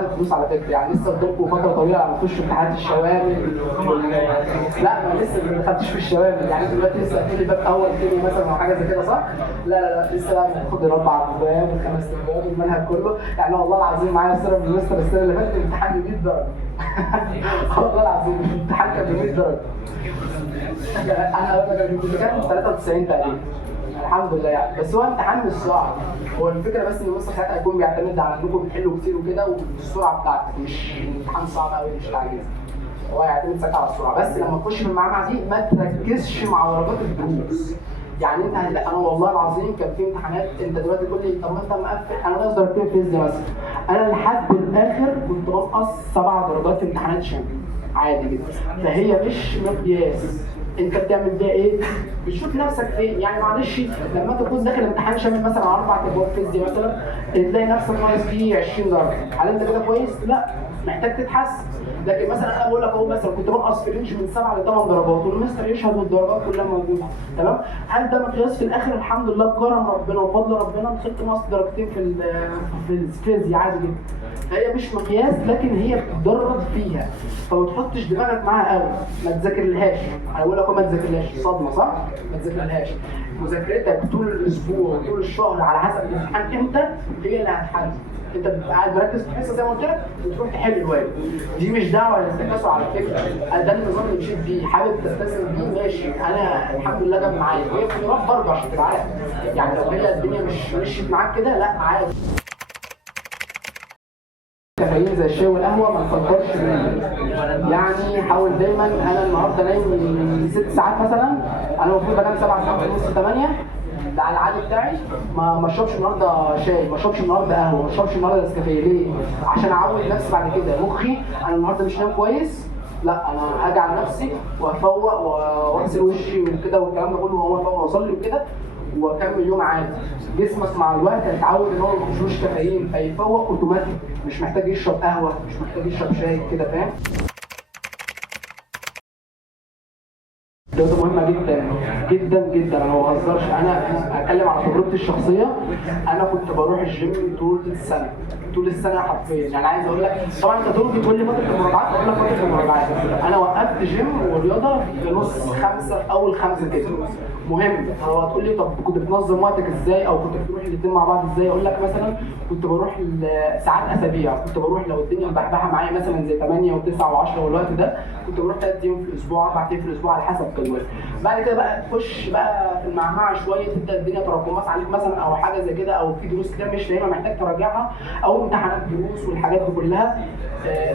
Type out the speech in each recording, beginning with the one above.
امتحانات الفلوس على فكره، يعني لسه قدامكم فتره طويله على ما تخشوا امتحانات الشوامل لا ما لسه ما دخلتش في الشوامل، يعني دلوقتي لسه هتقولي باب اول كيمياء مثلا او حاجه زي كده صح؟ لا لسه بقى بناخد الاربع ابواب والخمس ابواب والمنهج كله، يعني والله العظيم معايا صوره من المستر السنه اللي فاتت امتحان ب 100 درجه والله العظيم الامتحان كان ب 100 درجه. انا كنت كاتب 93 تقريبا الحمد لله يعني، بس هو امتحان مش صعب، هو الفكره بس ان المستر ساعتها هيكون بيعتمد على انكم بتحلوا كتير وكده والسرعه بتاعتك، مش امتحان صعب قوي مش تعجيز، هو هيعتمد ساعتها على السرعه، بس لما تخش في المعمعه دي ما تركزش مع ورقات الدروس، يعني انت انا والله العظيم كان في امتحانات انت دلوقتي تقول لي طب ما انت مقفل، انا ناقص درجتين فيزياء مثلا، انا لحد الاخر كنت بنقص 7 درجات في امتحانات شامل عادي جدا، فهي مش مقياس انت بتعمل بيها ايه؟ بتشوف نفسك فين، يعني معلش لما انت تكون داخل امتحان شامل مثلا على 4 ابواب فيزياء مثلا تلاقي نفسك ناقص فيه 20 درجه، هل انت كده كويس؟ لا محتاج تتحسن، لكن مثلا انا بقول لك اهو مثلا كنت بنقص في رينج من 7 ل 8 درجات والمستر يشهد والدرجات كلها موجوده تمام؟ هل ده مقياس في الاخر؟ الحمد لله بكرم ربنا وفضل ربنا دخلت ناقص درجتين في الفيزياء عادي جدا، هي مش مقياس لكن هي بتدرب فيها، فما تحطش دماغك معاها قوي، ما تذاكرلهاش، انا بقول لك ما تذاكرلهاش صدمه صح؟ ما تذاكرلهاش، مذاكرتك طول الاسبوع طول الشهر على حسب الامتحان امتى هي اللي هتحدد، انت بتبقى قاعد مركز في الحصه زي ما قلت لك وتروح تحل الواجب، دي مش دعوه للتكاسل على فكره، ده النظام اللي مشيت بيه، حابب تلتزم بيه ماشي، انا الحمد لله جاب معايا، وهي بتروح برضه عشان تبقى عارف، يعني لو هي الدنيا مش مشيت معاك كده لا عادي. كافيين زي الشاي والقهوه ما تفكرش منه، يعني حاول دايما، انا النهارده نايم من 6 ساعات مثلا، انا المفروض بنام 7 ساعات ونص 8 ده على العادي بتاعي، ما اشربش النهارده شاي، ما اشربش النهارده قهوه، ما اشربش النهارده نسكافيه، ليه؟ عشان اعود نفسي بعد كده، مخي انا النهارده مش نايم كويس، لا انا هاجي على نفسي وافوق واغسل وشي وكده والكلام ده كله وهو افوق واصلي وكده واكمل يوم عادي، جسمك مع الوقت هيتعود ان هو ما فيهوش كافيين فيفوق اوتوماتيك، مش محتاج يشرب قهوه، مش محتاج يشرب شاي كده فاهم؟ الرياضة مهمة جدا جدا جدا، انا ما بهزرش، انا اتكلم على تجربتي الشخصية، انا كنت بروح الجيم طول السنة حرفيا، يعني عايز اقول لك طبعا انت تقول كل فترة المراجعات اقول لك فترة المراجعات، انا وقفت جيم ورياضة في نص 5 في اول 5 كده، مهم، هو هتقول لي طب كنت بتنظم وقتك ازاي او كنت بتروح الاثنين مع بعض ازاي؟ اقول لك مثلا كنت بروح ساعات اسابيع، كنت بروح لو الدنيا مبحبحه معايا مثلا زي 8 و9 و10 والوقت ده كنت بروح 3 ايام في الاسبوع 4 ايام في الاسبوع على حسب جدولي، بعد كده بقى تخش بقى في المعمعه شويه تبدا الدنيا تراكمات عليك مثلا او حاجه زي كده او في دروس كده مش فاهمها محتاج تراجعها او امتحانات دروس والحاجات دي كلها،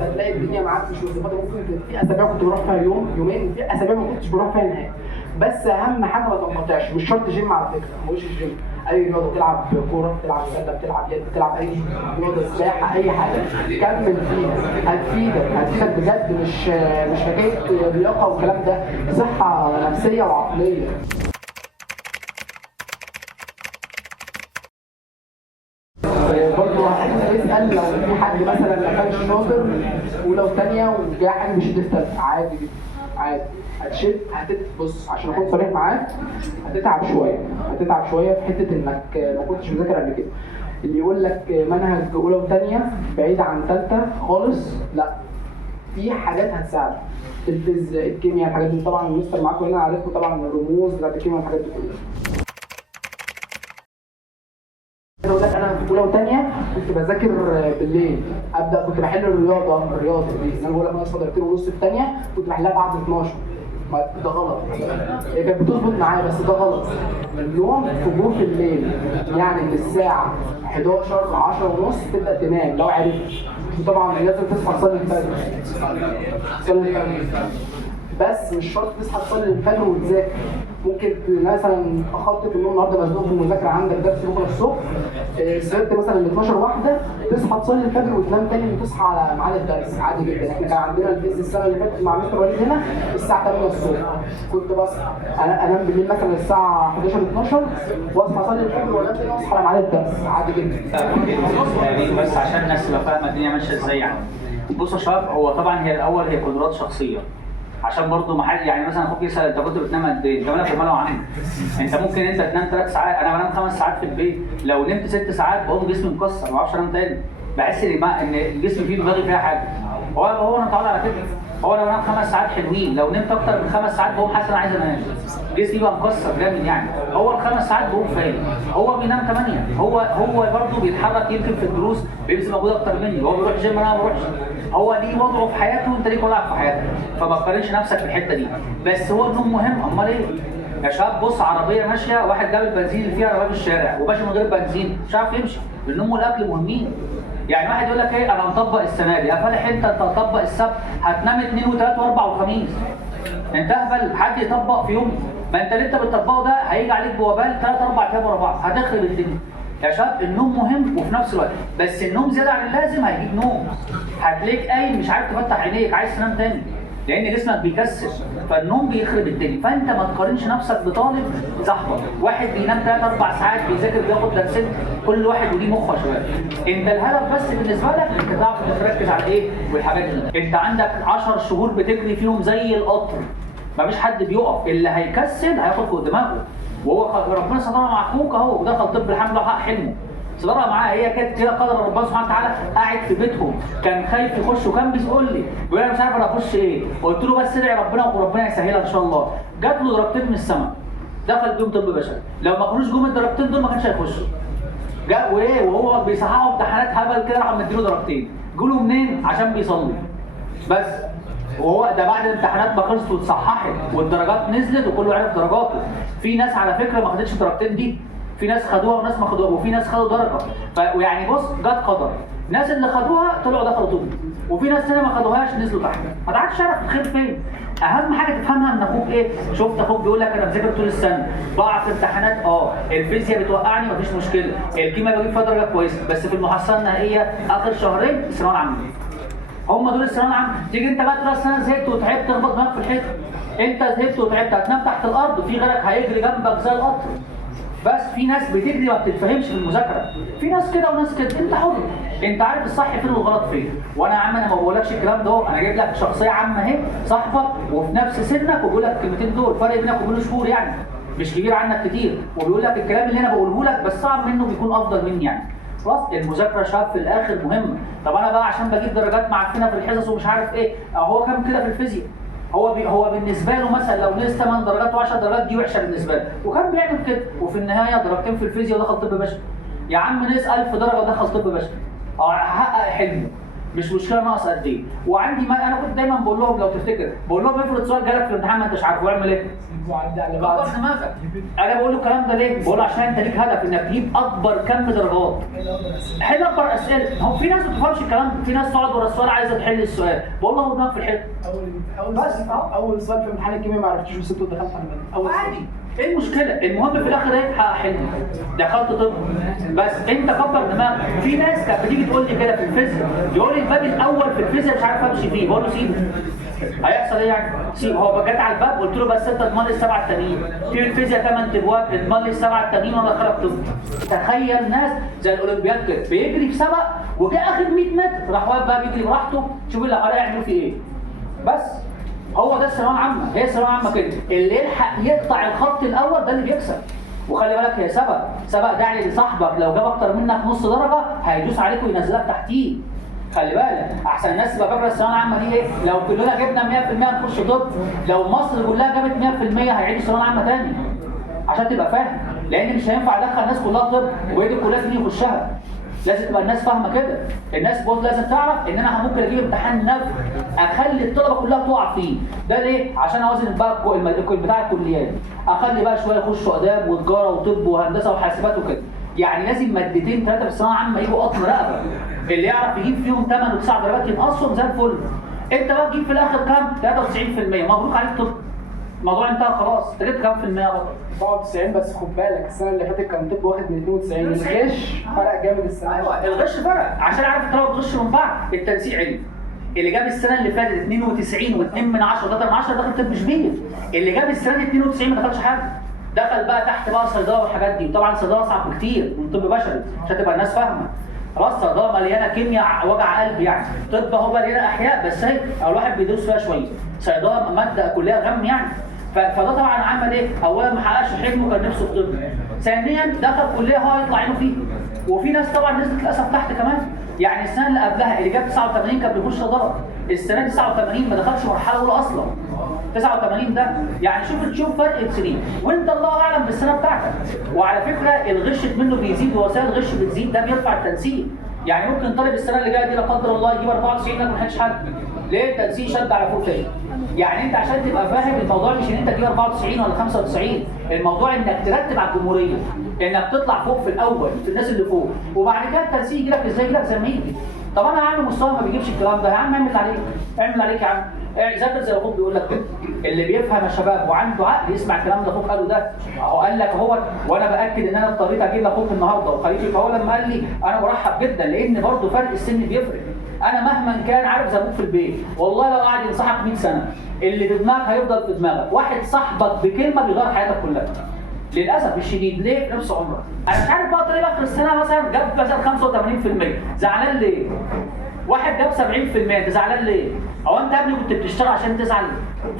فتلاقي الدنيا معاك مش مظبوطه، ممكن في اسابيع كنت بروح فيها يوم يومين وفي اسابيع ما كنتش بروح فيها نهائي، بس اهم حاجه ما تنقطعش، مش شرط جيم على فكره، مش الجيم، اي رياضه بتلعب كوره بتلعب سله بتلعب يد بتلعب اي رياضه سباحه اي حاجه كمل فيها هتفيدك بجد، مش حكايه لياقه والكلام ده، صحه نفسيه وعقليه. برضه هتسال لو في حد مثلا ما كانش شاطر ولو ثانيه وجاي حاجه مش هتفتح عادي جدا عادي، بص عشان اكون صريح معاك هتتعب شويه في حته انك ما كنتش مذاكر قبل كده، اللي يقول لك منهج اولى وثانيه بعيد عن ثالثه خالص، لا في حاجات هتساعدك، الفيزياء الكيمياء الحاجات دي طبعا المستر معاكم هنا عارفكم طبعا الرموز بتاعت الكيمياء والحاجات دي كلها. اقول لك انا في اولى وثانيه كنت بذاكر بالليل، كنت بحل الرياضه دي انا بقول لك ناقص درجتين ونص في ثانيه كنت بحلها بعد 12، ده غلط، هي كانت بتظبط معايا بس ده غلط، اليوم فجور في الليل، يعني من الساعه 11 ل 10 ونص تبدا تنام لو عرفت، وطبعا لازم تصحى تصلي الفجر، بس مش شرط تصحى تصلي الفجر وتذاكر، ممكن مثلا اتاخرت في النوم النهارده مزنوق في المذاكره عندك درس بكره الصبح، سهرت مثلا ل 12 واحده تصحى تصلي الفجر وتنام تاني وتصحى على ميعاد الدرس عادي جدا، احنا كان عندنا الفيزياء السنه اللي فاتت مع مستر وليد هنا الساعه 8 الصبح، كنت بصحى انام بالليل مثلا الساعه 11 12 واصحى اصلي الفجر وانام تاني واصحى على ميعاد الدرس عادي جدا. بس عشان الناس تبقى فاهمه الدنيا ماشيه ازاي يعني. بصوا يا شباب، هو طبعا هي الاول هي قدرات شخصيه، عشان برضه ما حد يعني مثلا اخوك يسال انت كنت بتنام قد ايه؟ انت مالك في الملعب عنك؟ انت ممكن انت تنام 3 ساعات، انا بنام 5 ساعات في البيت، لو نمت 6 ساعات بقوم جسمي مكسر ما بعرفش انام تاني. بحس ان الجسم فيه دماغي فيها حاجه. هو انا متعود على كده. هو لو نام 5 ساعات حلوين، لو نمت اكتر من 5 ساعات بقوم حاسس انا عايز انام. جسمي بقى مكسر جامد يعني. هو ال5 ساعات بقوم فايق، هو بينام 8. هو برضه بيتحرك يمكن في الدروس بيبذل مجهود اكتر مني، هو بيروح جيم انا ما بروحش. هو ليه وضعه في حياته وانت ليك وضعك في حياتك، فما تقارنش نفسك في الحته دي. بس هو النوم مهم، امال ايه؟ يا شباب بص، عربيه ماشيه واحد جاب البنزين اللي فيها على باب الشارع وماشي من غير بنزين مش عارف يمشي. النوم والاكل مهمين. يعني واحد يقول لك ايه انا مطبق السنه دي، يا فالح انت هتطبق السبت هتنام 2 و3 و4 وخميس. انت اهبل حد يطبق في يوم؟ ما انت اللي انت بتطبقه ده هيجي عليك بوبال 3 4 ايام ورا بعض، هتخرب الدنيا. يا شباب النوم مهم وفي نفس الوقت، بس النوم زياده عن اللازم هيجيب نوم. هتلاقيك قايم مش عارف تفتح عينيك عايز تنام تاني. لان جسمك بيكسل، فالنوم بيخرب الدنيا. فانت ما تقارنش نفسك بطالب صاحبك، واحد بينام 3 4 ساعات بيذاكر بياخد درسين، كل واحد وليه مخه شويه. انت الهدف بس بالنسبه لك انت تعرف تركز على ايه والحاجات دي. انت عندك 10 شهور بتجري فيهم زي القطر، مفيش حد بيقف، اللي هيكسل هياخد فوق دماغه. وهو ربنا سترها مع اخوك اهو ودخل طب الحمد لله حقق حلمه. صدرها معاه، هي كانت كده قدر ربنا سبحانه وتعالى. قاعد في بيتهم كان خايف يخش وكان بيقول لي بيقول انا مش عارف انا اخش ايه. قلت له بس ادعي ربنا وربنا يسهلها ان شاء الله. جات له درجتين من السماء دخل بيهم طب بشري. لو ما كانوش جم الدرجتين دول ما كانش هيخش. جاء وايه وهو بيصححوا امتحانات هبل كده راحوا مديله درجتين. جوله منين؟ عشان بيصلي بس. وهو ده بعد الامتحانات ما خلصت واتصححت والدرجات نزلت وكله عرف درجاته. في ناس على فكره ما خدتش الدرجتين دي، في ناس خدوها وناس ما خدوها، وفي ناس خدوا درجه. ويعني بص جت قدر، الناس اللي خدوها طلعوا دخلوا طب، وفي ناس ثانيه ما خدوهاش نزلوا تحت. ما تعرفش تعرف الخير فين. اهم حاجه تفهمها من اخوك ايه؟ شفت اخوك بيقول لك انا بذاكر طول السنه، بقع في امتحانات الفيزياء بتوقعني مفيش مشكله، الكيمياء بجيب فيها درجه كويسه، بس في المحصله النهائيه اخر شهرين الثانويه العامه. هم دول الثانويه العامه. تيجي انت بقى تراس سنه زهقت وتعبت تخبط دماغك في الحيط. انت زهقت وتعبت هتنام تحت الارض وفي غيرك هيجري جنبك زي القطر. بس في ناس بتجري ما بتتفهمش في المذاكره، في ناس كده وناس كده، انت حر، انت عارف الصح فين والغلط فين. وانا يا عم انا ما بقولكش الكلام ده، انا جايب لك شخصيه عامه اهي صاحبك وفي نفس سنك وبيقول لك الكلمتين دول، فرق بينك وبينه شهور يعني مش كبير عنك كتير، وبيقول لك الكلام اللي انا بقوله لك بس صعب منه بيكون افضل مني يعني. خلاص المذاكره شباب في الاخر مهمه. طب انا بقى عشان بجيب درجات معفنه في الحصص ومش عارف ايه، هو كام كده في الفيزياء؟ هو بالنسبه له مثلا لو نقص 8 درجات و10 درجات دي وحشه بالنسبه له، وكان بيعمل كده وفي النهايه درجتين في الفيزياء ودخل طب بشري. يا عم نقص 1000 درجه ودخل طب بشري، هحقق حلمه مش مشكله ناقص قد ايه. وعندي ما انا كنت دايما بقول لهم لو تفتكر بقول لهم افرض سؤال جالك في الامتحان ما انتش عارفه اعمل ايه؟ كبر دماغك. انا بقول له الكلام ده ليه؟ بقول له عشان انت ليك هدف انك تجيب اكبر كم درجات. حل اكبر اسئله. هو في ناس ما بتفهمش الكلام ده، في ناس تقعد ورا السؤال عايزه تحل السؤال، بقول له دماغك في الحته. اول سؤال في امتحان الكيمياء ما عرفتوش وسبته ودخلت على الماده. عادي. ايه المشكله؟ المهم في الاخر ايه؟ تحقق حلمك. دخلت طب بس انت كبر دماغك. في ناس كانت بتيجي تقول لي كده في الفيزياء، يقول لي الباب الاول في الفيزياء مش عارف امشي فيه، بقول له سيبه. هيحصل ايه يعني؟ سيبه. هو جت على الباب قلت له بس انت اضمن لي السبعه التانيين. في الفيزياء 8 ابواب اضمن لي السبعه التانيين وانا دخلك طب. تخيل ناس زي الاولمبياد كده بيجري في سبق وجاء اخر 100 متر راح واقف بقى بيجري براحته، شوف اللي حواليه يعملوا فيه ايه. بس هو ده الثانويه العامه، هي الثانويه العامه كده، اللي يلحق يقطع الخط الاول ده اللي بيكسب. وخلي بالك هي سبق داعي لصاحبك لو جاب اكتر منك نص درجه هيدوس عليك وينزلك تحتيه. خلي بالك احسن الناس تبقى فاكره الثانويه العامه دي ايه؟ لو كلنا جبنا 100% نخش طب، لو مصر كلها جابت 100% هيعيدوا الثانويه العامه تاني. عشان تبقى فاهم، لان مش هينفع ادخل الناس كلها طب وهي دي كلها تيجي يخشها. لازم تبقى الناس فاهمه كده، الناس برضه لازم تعرف ان انا ممكن اجيب امتحان نفسي اخلي الطلبه كلها تقع فيه، ده ليه؟ عشان اوازن بقى بتاع الكليات، اخلي بقى شويه يخشوا اداب وتجاره وطب وهندسه وحاسبات وكده، يعني لازم مادتين 3 في الثانويه العامه يجوا قطن رقبه، اللي يعرف يجيب فيهم 8 و9 درجات ينقصهم زي الفل. انت بقى تجيب في الاخر كام؟ 93%، مبروك عليك طب. الموضوع انتهى خلاص، انت جبت كام في المية بقى؟ 94 بس خد بالك السنه اللي فاتت كان طب واخد من 92. الغش فرق جامد السنه. ايوه الغش فرق، عشان عارف الطلبه بتغش من بعض. التنسيق علم. اللي جاب السنه اللي فاتت 92 و2 من 10 و3 من 10 دخل طب شبيه. اللي جاب السنه دي 92 ما دخلش حاجه. دخل بقى تحت بقى صيدله والحاجات دي، وطبعا صيدله اصعب بكتير من طب بشري عشان تبقى الناس فاهمه. خلاص صيدله مليانه كيمياء وجع قلب يعني، طب هو مليانه احياء بس هي الواحد بيدرس فيها شويه. صيدله ماده كلها غم يعني. فده طبعا عمل ايه؟ اولا ما حققش حلمه كان نفسه في طب. ثانيا دخل كليه هو يطلع عينه فيها. وفي ناس طبعا نزلت للاسف تحت كمان. يعني السنه اللي قبلها اللي جاب 89 كان بيخش صداره، السنه دي 89 ما دخلش مرحله اولى اصلا. 89 ده يعني شوف فرق السنين، وانت الله اعلم بالسنه بتاعتك. وعلى فكره الغش منه بيزيد ووسائل الغش بتزيد، ده بيرفع التنسيق. يعني ممكن طالب السنه اللي جايه دي لا قدر الله يجيب 94 لكن ما حدش حد. ليه؟ التنسيق شد على فوق تاني. يعني انت عشان تبقى فاهم الموضوع مش ان انت تجيب 94 ولا 95، الموضوع انك ترتب على الجمهوريه، انك تطلع فوق في الاول في الناس اللي فوق، وبعد كده التنسيق يجي لك ازاي؟ يجي لك زي ما يجي. طب انا يا عم مستوى ما بيجيبش الكلام ده، يا عم اعمل اللي عليك، اعمل اللي عليك يا عم. ذاكر زي ما اخوك بيقول لك كده، اللي بيفهم يا شباب وعنده عقل يسمع الكلام ده اخوك قاله ده. اهو قال لك اهو، وانا باكد ان انا اضطريت اجيب لاخوك النهارده وخليفه، فهو لما قال لي انا برحب جدا، لان برضه فرق السن بيفرق. انا مهما كان عارف زي ابوك في البيت، والله لو قاعد ينصحك 100 سنه اللي في دماغك هيفضل في دماغك. واحد صاحبك بكلمه بيغير حياتك كلها. للاسف الشديد، ليه؟ في نفس عمرك. انا مش عارف بقى طالب اخر السنه مثلا جاب مثلا 85%، زعلان ليه؟ واحد جاب 70%، انت زعلان ليه؟ هو انت يا ابني كنت بتشتغل عشان تزعل؟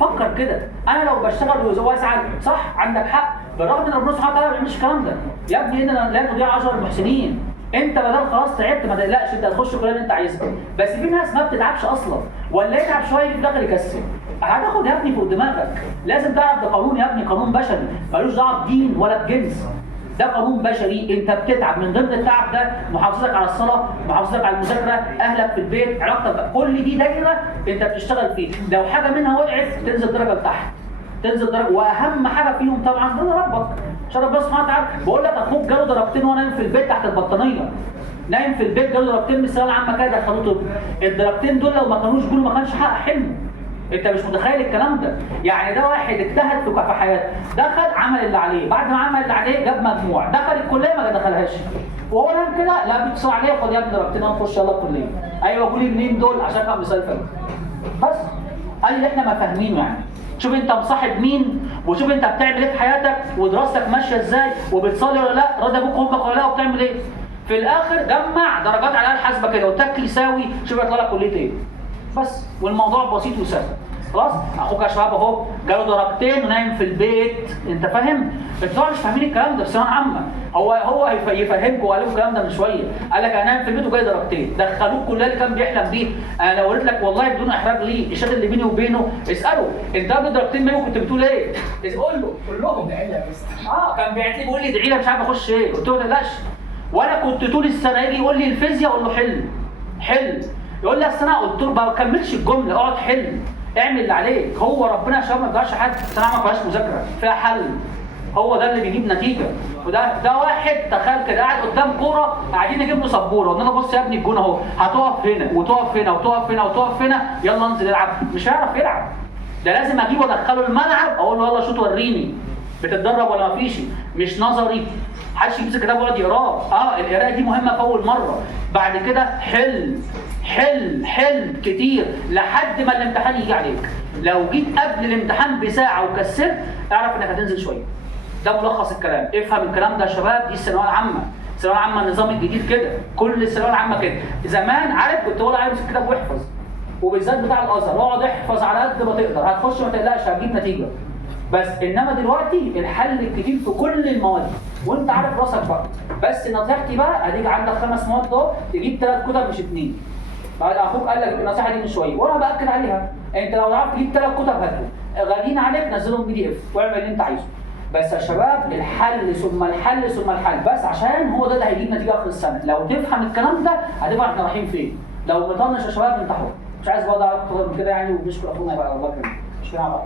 فكر كده، انا لو بشتغل وازعل صح عندك حق، بالرغم ان ربنا سبحانه وتعالى ما بيعملش الكلام ده. يا ابني اننا لا نضيع اجر المحسنين. انت بدل خلاص تعبت ما تقلقش، انت هتخش الكليه اللي انت عايزها. بس في ناس ما بتتعبش اصلا، ولا يتعب شويه في الاخر يكسل. هتاخد يا ابني فوق دماغك، لازم تعرف ده قانون يا ابني، قانون بشري ملوش دعوه بدين ولا بجنس. ده قانون بشري، انت بتتعب، من ضمن التعب ده محافظتك على الصلاه، محافظتك على المذاكره، اهلك في البيت، علاقتك، كل دي دايره انت بتشتغل فيه. لو حاجه منها وقعت تنزل درجه لتحت، تنزل درجه. واهم حاجه فيهم طبعا رضا ربك، عشان ربنا سبحانه وتعالى بقول لك اخوك جاله درجتين وهو نايم في البيت تحت البطانيه، نايم في البيت جاله درجتين من الثانويه العامه كده دخلوه طب. الدرجتين دول لو ما كانوش جول ما كانش حقق حلمه. انت مش متخيل الكلام ده. يعني ده واحد اجتهد في حياته، دخل عمل اللي عليه، بعد ما عمل اللي عليه جاب مجموع، دخل الكليه ما دخلهاش، وهو نام كده لا بيتصل عليه خد يا ابني درجتين نخش يلا الكليه. ايوه قولي منين دول عشان كان مسافر. بس قال اللي احنا ما فاهمينه. يعني شوف انت مصاحب مين، وشوف انت بتعمل ايه في حياتك، ودراستك ماشيه ازاي، وبتصلي ولا لا، راضي ابوك وامك ولا لا، وبتعمل ايه. في الاخر جمع درجات على الحاسبه كده وتك يساوي، شوف يطلع لك كليه ايه. بس والموضوع بسيط وسهل. خلاص اخوك يا شباب اهو جاله درجتين ونايم في البيت، انت فاهم؟ انتوا مش فاهمين الكلام ده في ثانويه عامه. هو يفهمكم وقال لكم الكلام ده من شويه، قال لك انا نايم في البيت وجاي درجتين، دخلوه الكليه اللي كان بيحلم بيه. انا لو قلت لك والله بدون احراج ليه الشات اللي بيني وبينه، اساله انت قبل درجتين منه كنت بتقول ايه؟ قول له كلهم كان بيعت لي بيقول لي ادعي لي مش عارف اخش ايه، قلت له ما تقلقش. ولا كنت طول السنه يجي يقول لي الفيزياء اقول له حل يقول لي اصل انا قلت له ما كملش الجمله، اقعد حل اعمل اللي عليك. هو ربنا يا شباب ما بيضيعش حد، الثانويه ما فيهاش مذاكره، فيها حل. هو ده اللي بيجيب نتيجه. وده واحد تخيل كده قاعد قدام كوره، قاعدين نجيب له سبوره، قلنا له بص يا ابني الجون اهو، هتقف هنا وتقف هنا وتقف هنا وتقف هنا، يلا انزل العب. مش هيعرف يلعب، ده لازم اجيبه ادخله الملعب اقول له يلا شوط وريني بتتدرب ولا ما فيش، مش نظري. محدش يمسك كتاب ويقعد يقراه. القرايه دي مهمه في اول مره، بعد كده حل كتير لحد ما الامتحان يجي عليك. لو جيت قبل الامتحان بساعه وكسرت اعرف انك هتنزل شويه. ده ملخص الكلام، افهم الكلام ده يا شباب. دي الثانويه العامه، الثانويه العامه النظام الجديد كده، كل الثانويه العامه كده. زمان عارف كنت بقول عايز امسك كتاب واحفظ، وبالذات بتاع الازهر اقعد احفظ على قد ما تقدر، هتخش ما تقلقش هتجيب نتيجه. بس انما دلوقتي الحل الكتير في كل المواد وانت عارف راسك بقى. بس نصيحتي بقى هتيجي عندك 5 مواد اهو تجيب 3 كتب مش 2. بعد اخوك قال لك النصيحه دي من شويه وانا باكد عليها، انت لو عرفت تجيب 3 كتب هاتهم، غاليين عليك نزلهم PDF واعمل اللي انت عايزه. بس يا شباب الحل ثم الحل ثم الحل، بس عشان هو ده اللي هيجيب نتيجه اخر السنه. لو تفهم الكلام ده هتفهم احنا رايحين فين. لو مطنش يا شباب انت حر. مش عايز بقى اعرف اكتر من كده يعني، وبنشكر اخونا بقى الله يكرمك. شكرا.